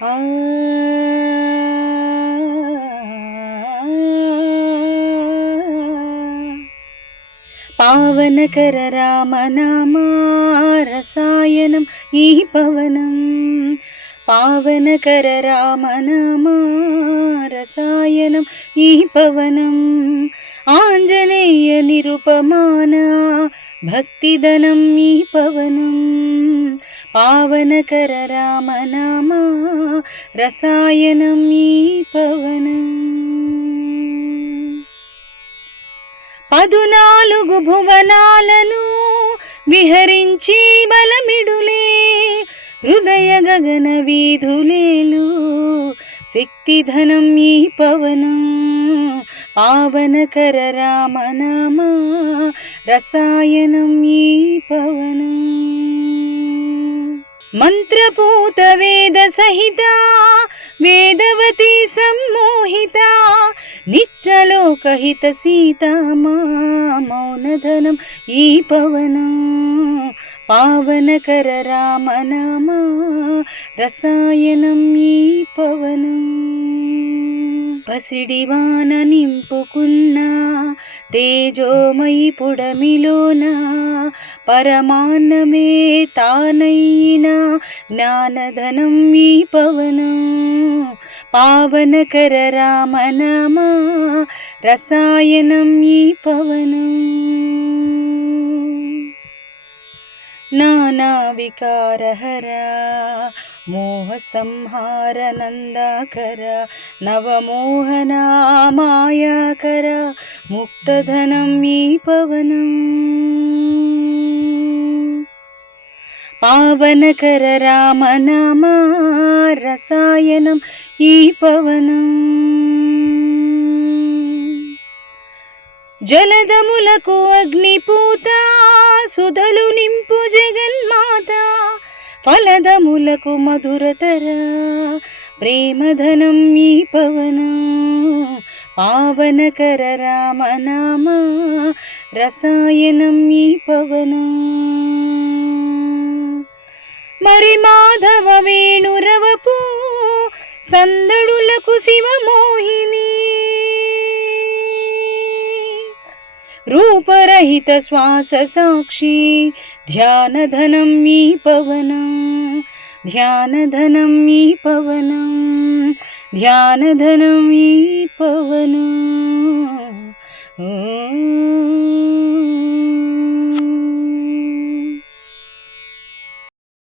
ఆ పావనకర రామనామా రసాయనం ఈ పవనం, పావనకర రామనామా రసాయనం ఈ పవనం, ఆంజనేయ నిరుపమాన భక్తిదనం ఈ పవనం, పావనకర రామనామా రసాయనం ఈ పవనం. 14 భువనాలను విహరించి బలమిడులే, హృదయ గగన వీధులేలు శక్తిధనం ఈ పవనం, పావనకర రామనామా రసాయనం ఈ పవనం. మంత్రపూత వేద సహిత వేదవతి సమ్మోహిత, నిత్యలోకహిత సీతామా మౌనధనం ఈ పవనం, పావనకర రామనామా రసాయనం ఈ పవనం. పసిడివాన నింపుకున్న తేజోమయి పుడమిలోన, పరమాన్నమే తానైన జ్ఞానధనం ఈ పవనం, పావనకర రామనామా రసాయనం ఈ పవనం. నానా వికారహర మోహ సంహార నందాకర, నవమోహన మాయాకర ముక్తధనం ఈ పవనం, పావనకర రామనామా రసాయనం ఈ పవనం. జలదములకు అగ్నిపూత సుధలు నింపు జగన్మాత, ఫలదములకు మధురతర ప్రేమధనం ఈ పవనం, పావనకర రామనామా రసాయనం ఈ పవనం. మరి మాధవ వేణురవపు సందడులకు శివమోహిని, రూపరహిత శ్వాస సాక్షి ధ్యానధనం ఈ పవనం, ధ్యానధనం ఈ పవనం, ధ్యానధనం ఈ పవనం.